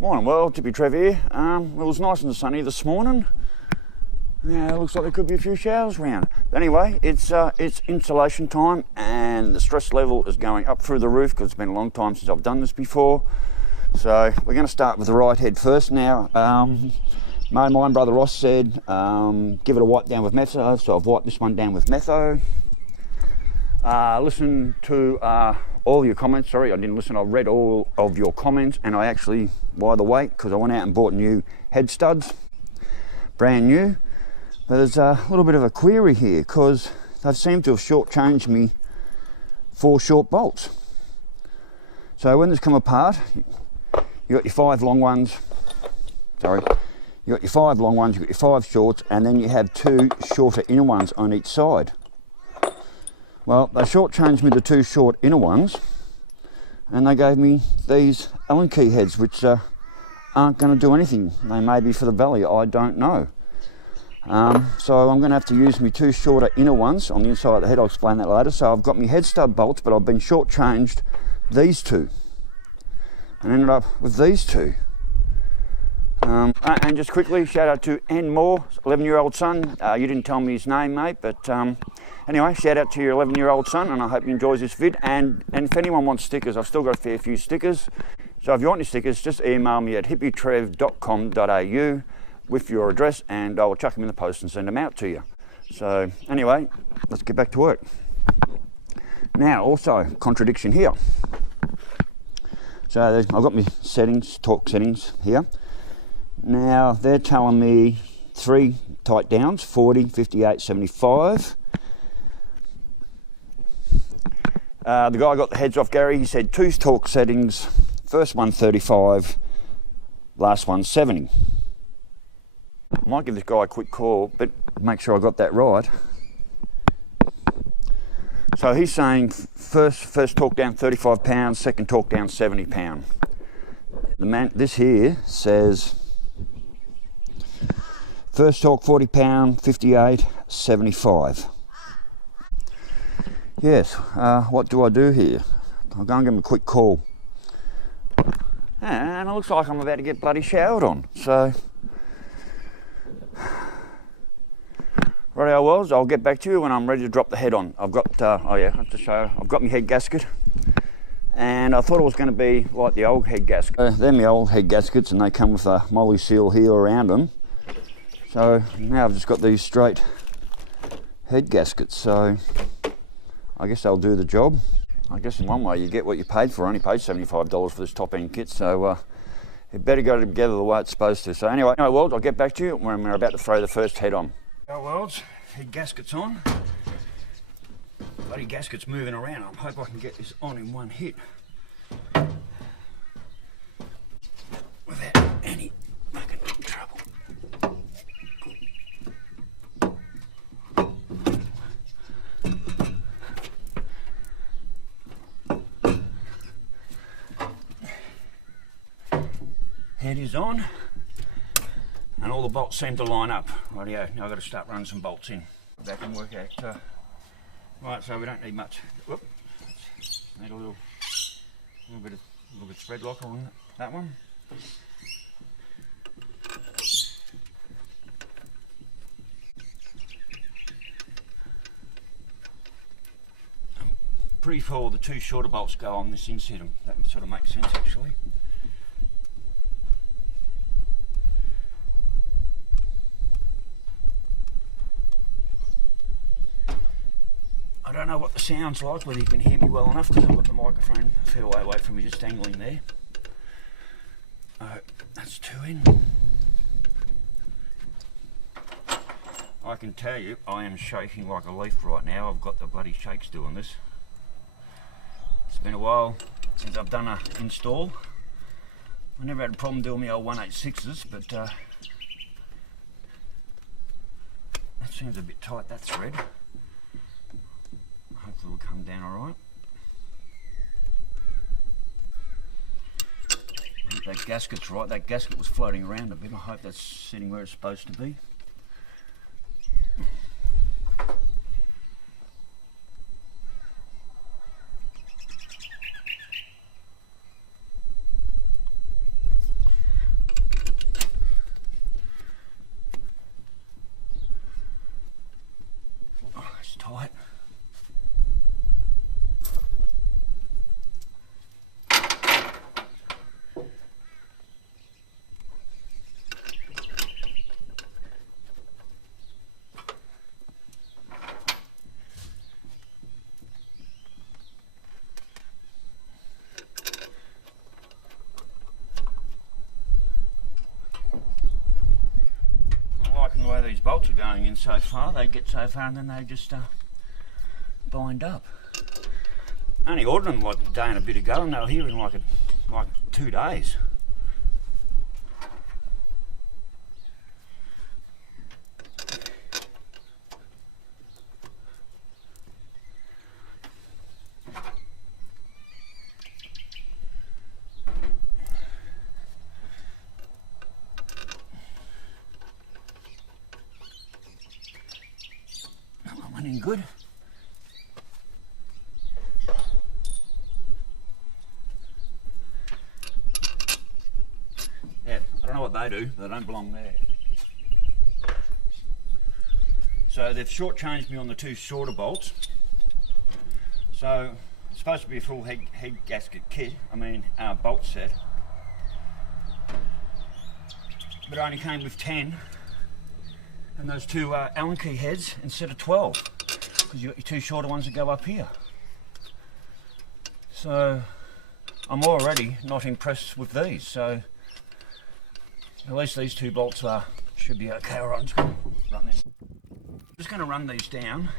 Morning, well, Hippy Trev here. It was nice and sunny this morning. Yeah, it looks like there could be a few showers around. But anyway, it's insulation time and the stress level is going up through the roof because it's been a long time since I've done this before. So we're going to start with the right head first. Now, mine brother Ross said give it a wipe down with metho, so I've wiped this one down with metho. Listen to all your comments. Sorry, I didn't listen. I read all of your comments, and I actually, by the way, because I went out and bought new head studs, brand new. But there's a little bit of a query here because they've seemed to have shortchanged me 4 short bolts. So when this come apart, you got your 5 long ones. Sorry, you got your 5 long ones, you got your 5 shorts, and then you have 2 shorter inner ones on each side. Well, they shortchanged me the 2 short inner ones, and they gave me these Allen key heads, which aren't going to do anything. They may be for the belly, I don't know. So I'm going to have to use my 2 shorter inner ones on the inside of the head. I'll explain that later. So I've got my head stud bolts, but I've been shortchanged these 2, and ended up with these 2. And just quickly, shout out to N Moore, 11-year-old son. You didn't tell me his name, mate, but anyway, shout out to your 11-year-old son, and I hope he enjoys this vid. And if anyone wants stickers, I've still got a fair few stickers. So if you want any stickers, just email me at hippytrev.com.au with your address, and I will chuck them in the post and send them out to you. So anyway, let's get back to work. Now, also, contradiction here. So I've got my settings, torque settings here. Now, they're telling me 3 tight downs, 40, 58, 75. The guy got the heads off, Gary. He said 2 torque settings, first one 35, last one 70. I might give this guy a quick call, but make sure I got that right. So he's saying first torque down 35 pounds, second torque down 70 pounds. This here says first torque 40 pound, 58, 75. Yes, what do I do here? I'm going to give him a quick call. And it looks like I'm about to get bloody showered on. So, rightio, Wells, I'll get back to you when I'm ready to drop the head on. I've got, oh yeah, I have to show you. I've got my head gasket. And I thought it was going to be like the old head gasket. They're my old head gaskets, and they come with a molly seal heel around them. So now I've just got these straight head gaskets, so I guess they'll do the job. I guess in one way you get what you paid for. I only paid $75 for this top end kit, so it better go together the way it's supposed to. So anyway, World, I'll get back to you when we're about to throw the first head on. Go Worlds, head gaskets on. Bloody gasket's moving around. I hope I can get this on in one hit without any fucking trouble. Head is on, and all the bolts seem to line up. Rightio, now I've got to start running some bolts in. Back and work out. Right, so we don't need much. Whoop, need a little bit of thread locker on that one. Pretty sure the 2 shorter bolts go on this inset. That sort of makes sense actually. I don't know what the sound's like, whether you can hear me well enough because I've got the microphone a fair way away from me, just dangling there. That's 2 in. I can tell you, I am shaking like a leaf right now. I've got the bloody shakes doing this. It's been a while since I've done an install. I never had a problem doing my old 186s, but that seems a bit tight, that thread. Hopefully it'll come down alright. I think that gasket's right. That gasket was floating around a bit. I hope that's sitting where it's supposed to be. bolts are going in so far, they get so far and then they just bind up. Only ordered them like a day and a bit ago, and they were here in like 2 days. That went in good. Yeah, I don't know what they do, but they don't belong there. So they've shortchanged me on the 2 shorter bolts. So it's supposed to be a full head gasket kit, bolt set. But it only came with 10. And those 2 Allen key heads instead of 12. Because you've got your 2 shorter ones that go up here. So I'm already not impressed with these. So at least these 2 bolts should be okay. All right, I'm just going to run them. Just going to run these down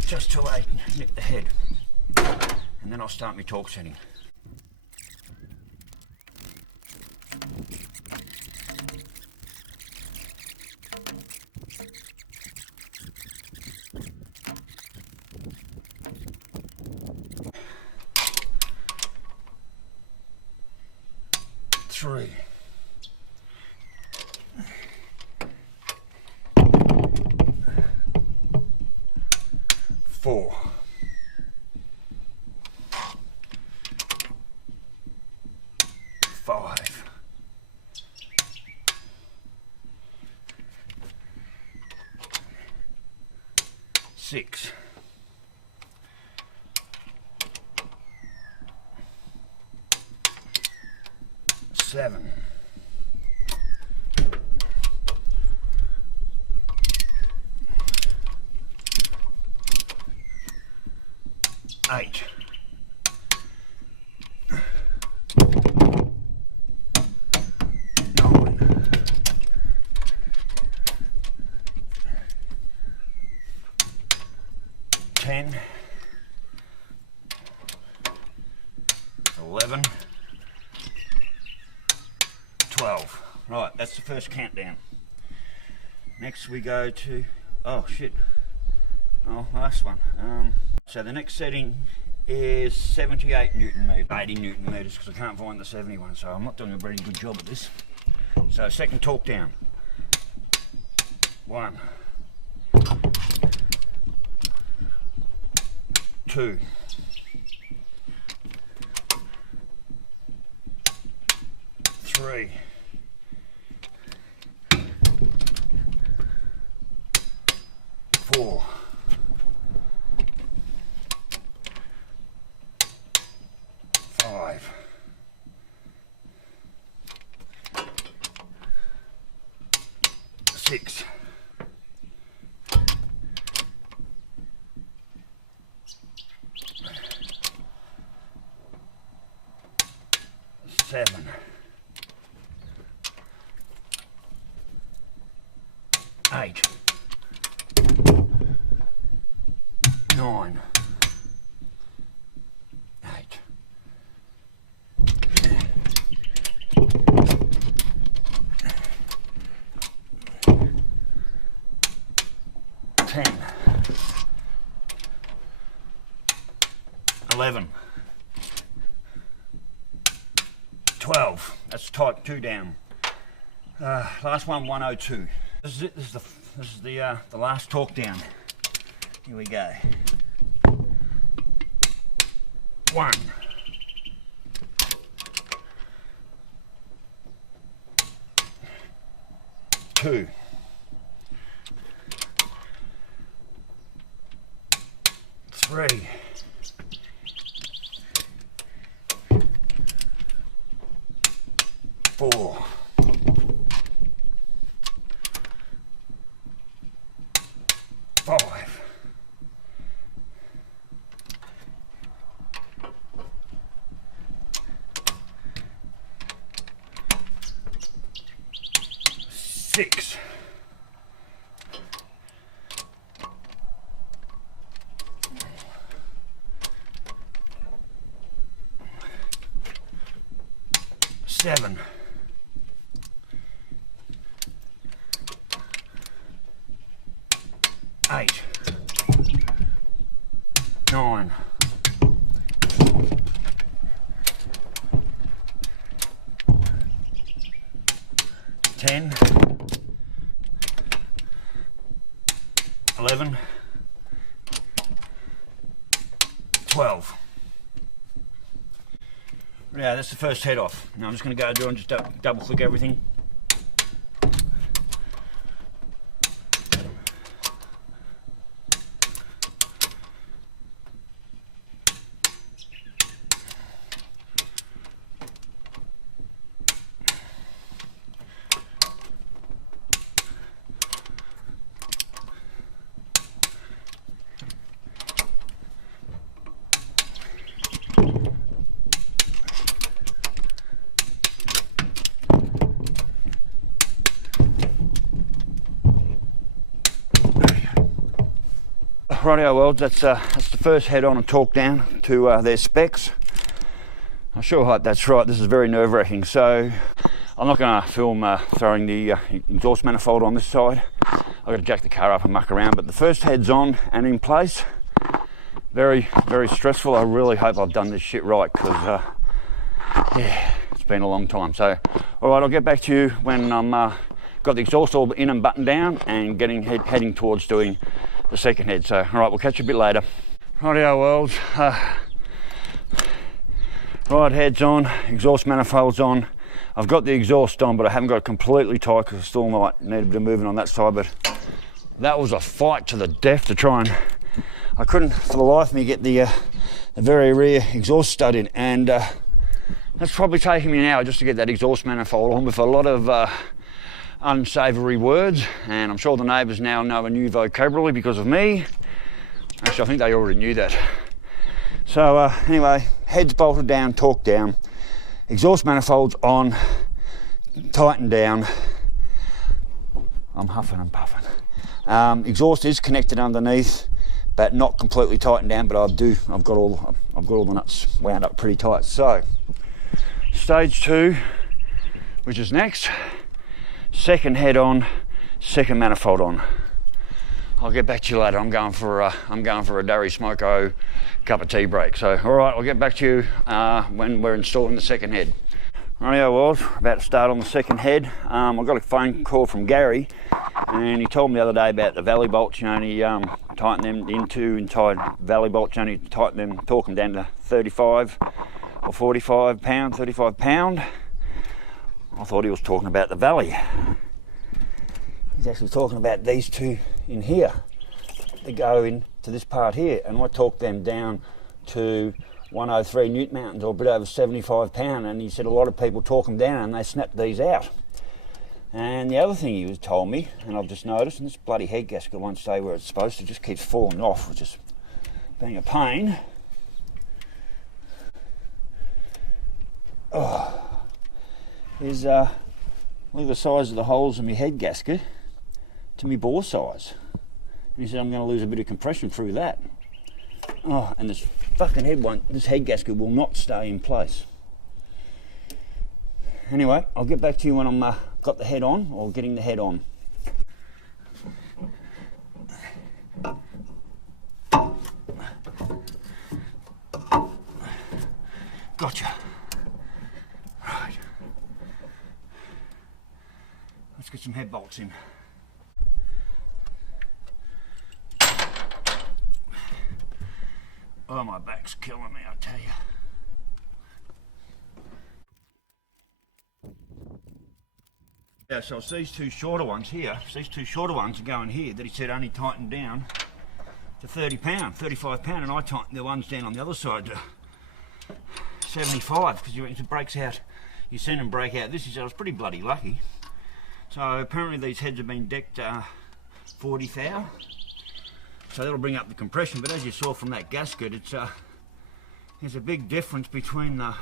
just till they nip the head, and then I'll start my torque setting. Three. 4. 5. 6. 7. 8. 9. 10. 11. 12. Right, that's the first countdown. Next we go to, last one. So the next setting is 78 Newton meters, 80 Newton meters, because I can't find the 71, so I'm not doing a very good job at this. So second torque down. 1. 2. 3. 4. 5. 6. 7. 8. 9. 8. 10. 11. 12. That's type 2 down. Last one, 102. This is it. This is the last torque down. Here we go. 1. 2. 3. 4. 5. 6. 7, 8, 9, 10, 11, 12. Yeah, that's the first head off. Now I'm just going to go through and just double click everything. Rightio, well, that's the first head on and torque down to their specs. I sure hope that's right. This is very nerve-wracking. So I'm not going to film throwing the exhaust manifold on this side. I've got to jack the car up and muck around. But the first head's on and in place. Very, very stressful. I really hope I've done this shit right because, yeah, it's been a long time. So, all right, I'll get back to you when I'm got the exhaust all in and buttoned down and heading towards doing the second head. So, all right, we'll catch you a bit later. Rightio, world. Right head's on, exhaust manifold's on. I've got the exhaust on, but I haven't got it completely tight because I still might need a bit of movement on that side. But that was a fight to the death to try and. I couldn't, for the life of me, get the very rear exhaust stud in, and that's probably taking me an hour just to get that exhaust manifold on with a lot of unsavoury words, and I'm sure the neighbours now know a new vocabulary because of me. Actually, I think they already knew that. So anyway, head's bolted down, torqued down, exhaust manifold's on, tightened down. I'm huffing and puffing. Exhaust is connected underneath, but not completely tightened down. But I've got all the nuts wound up pretty tight. So stage 2, which is next. Second head on, second manifold on. I'll get back to you later. I'm going for a Durry Smoko cup of tea break. So all right, I'll get back to you when we're installing the second head. Rightio, was about to start on the second head. I got a phone call from Gary, and he told me the other day about the valley bolts. You only tighten them into inside valley bolts. You only tighten them, torque them down to 35 or 45 pound, 35 pound. I thought he was talking about the valley. He's actually talking about these two in here that go into this part here, and I torqued them down to 103 newton mountains, or a bit over 75 pound, and he said a lot of people torque them down and they snap these out. And the other thing he was told me, and I've just noticed, and this bloody head gasket won't stay where it's supposed to, just keeps falling off, which is being a pain. Is look at the size of the holes in my head gasket to my bore size. And he said I'm going to lose a bit of compression through that. Oh, and this fucking this head gasket will not stay in place. Anyway, I'll get back to you when I'm got the head on, or getting the head on. Gotcha. Right. Let's get some head bolts in. Oh, my back's killing me, I tell you. Yeah, so it's these two shorter ones here. It's these two shorter ones are going here that he said only tightened down to 30 pound, 35 pound, and I tightened the ones down on the other side to 75 because it breaks out. You seen them break out. This is, I was pretty bloody lucky. So apparently these heads have been decked 40 thou. So that'll bring up the compression, but as you saw from that gasket, it's there's a big difference between the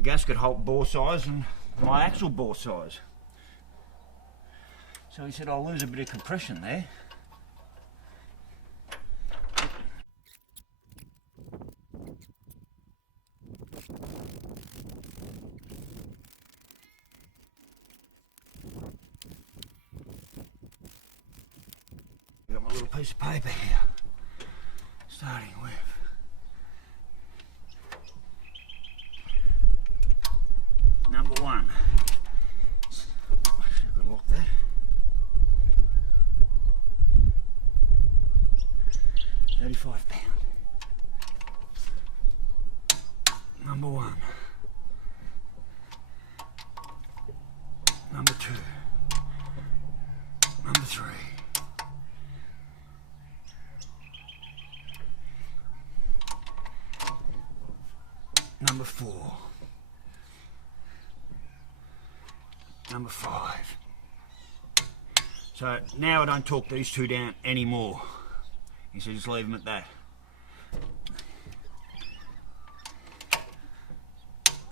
gasket hole bore size and my actual bore size. So he said I'll lose a bit of compression there. my little piece of paper here. Starting with number 1. Actually, I've got to lock that. £35. Number 1. Number 2. Number 3. Number 4. Number 5. So now I don't talk these two down anymore. You should just leave them at that.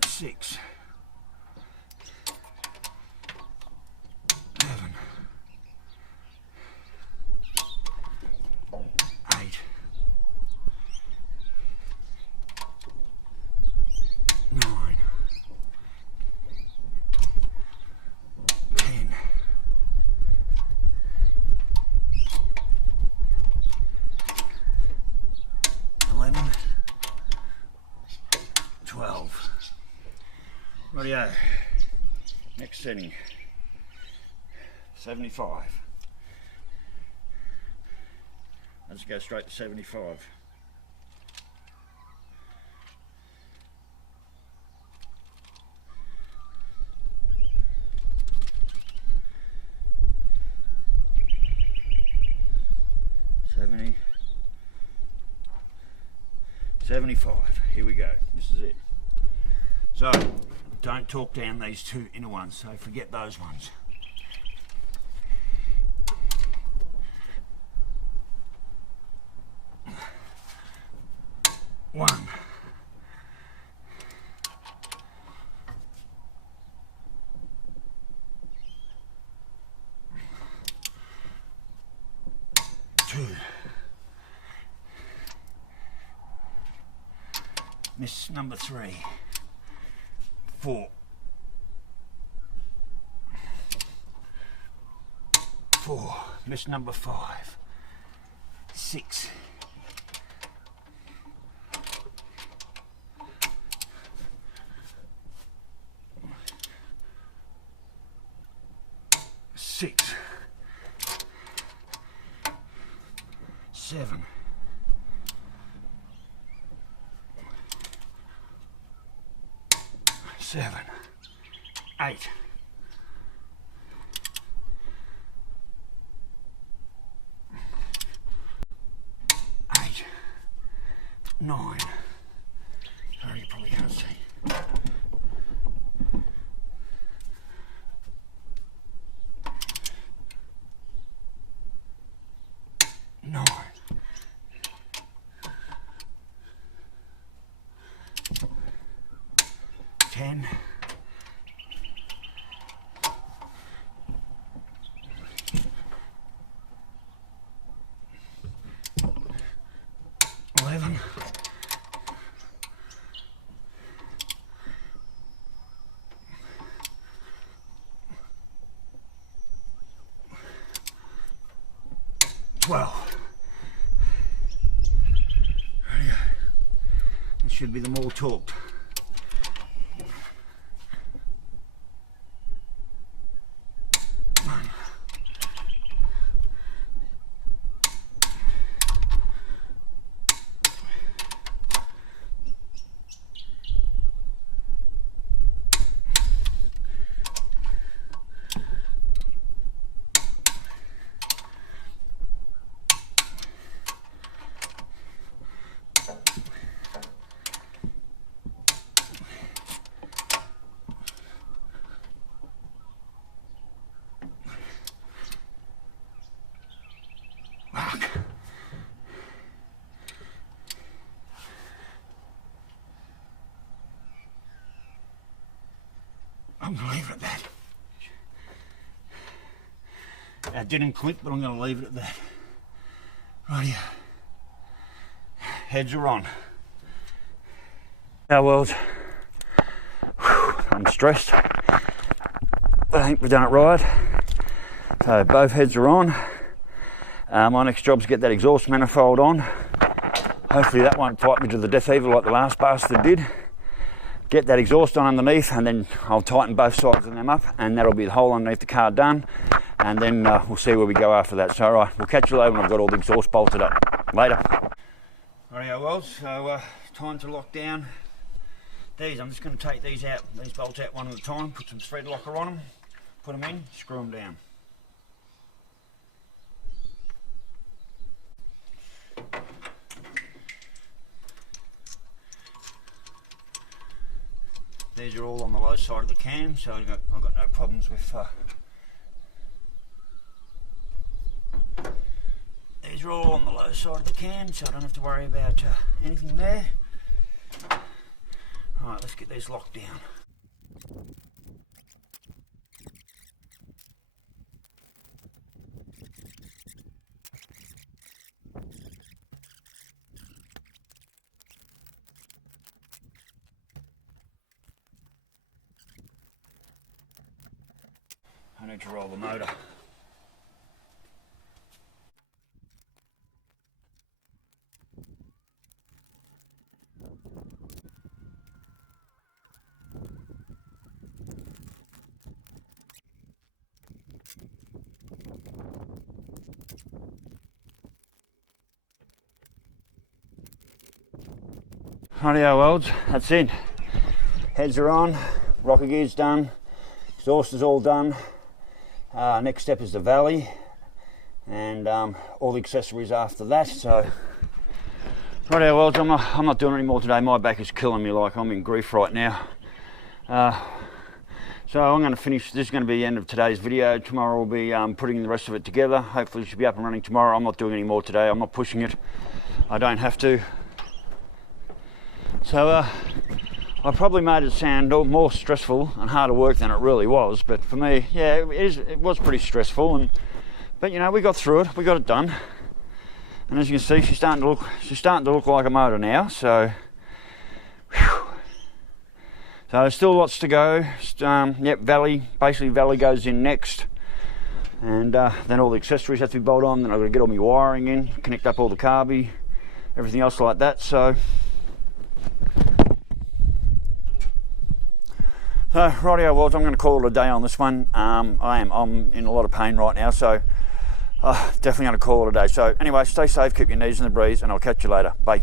6. 7. 8. 9. 10. 11. 12. Rightio. Next setting. 75. I'll just go straight to 75. $70. 75. Here we go. This is it. So, don't talk down these two inner ones, so forget those ones. One. 2. Miss number 3. 4. 4. Miss number 5. 6. 6. 7. 7. 8. 8. 9. Sorry, you probably can't see. 9. 10. 11. 12. Rightio. That should be them all talked. I'm going to leave it at that. That didn't click, but I'm going to leave it at that. Rightio. Heads are on. Our world. I'm stressed. I think we've done it right. So both heads are on. My next job is to get that exhaust manifold on. Hopefully that won't fight me to the death either like the last bastard did. Get that exhaust on underneath, and then I'll tighten both sides of them up, and that'll be the hole underneath the car done. And then we'll see where we go after that. So right, we'll catch you later when I've got all the exhaust bolted up. Later. Rightio, well, so time to lock down these. I'm just going to take these out, these bolts out one at a time, put some thread locker on them, put them in, screw them down. These are all on the low side of the cam, so I've got no problems with these are all on the low side of the cam, so I don't have to worry about anything there. Alright, let's get these locked down. I need to roll the motor. Rightio, welds, that's it. Heads are on, rocker gear's done, exhaust is all done. Next step is the valley, and all the accessories after that. So, rightio, welds, I'm not doing any more today. My back is killing me, like I'm in grief right now. So I'm going to finish. This is going to be the end of today's video. Tomorrow we'll be putting the rest of it together. Hopefully it should be up and running tomorrow. I'm not doing any more today. I'm not pushing it. I don't have to. So I probably made it sound more stressful and harder work than it really was, but for me, yeah, it was pretty stressful. But you know, we got through it. We got it done. And as you can see, she's starting to look like a motor now. So, whew. So there's still lots to go. Yep, valley goes in next, and then all the accessories have to be bolted on. Then I've got to get all my wiring in, connect up all the carby, everything else like that. So rightio, well, I'm going to call it a day on this one. I'm in a lot of pain right now, so definitely going to call it a day. So anyway, stay safe, keep your knees in the breeze, and I'll catch you later. Bye.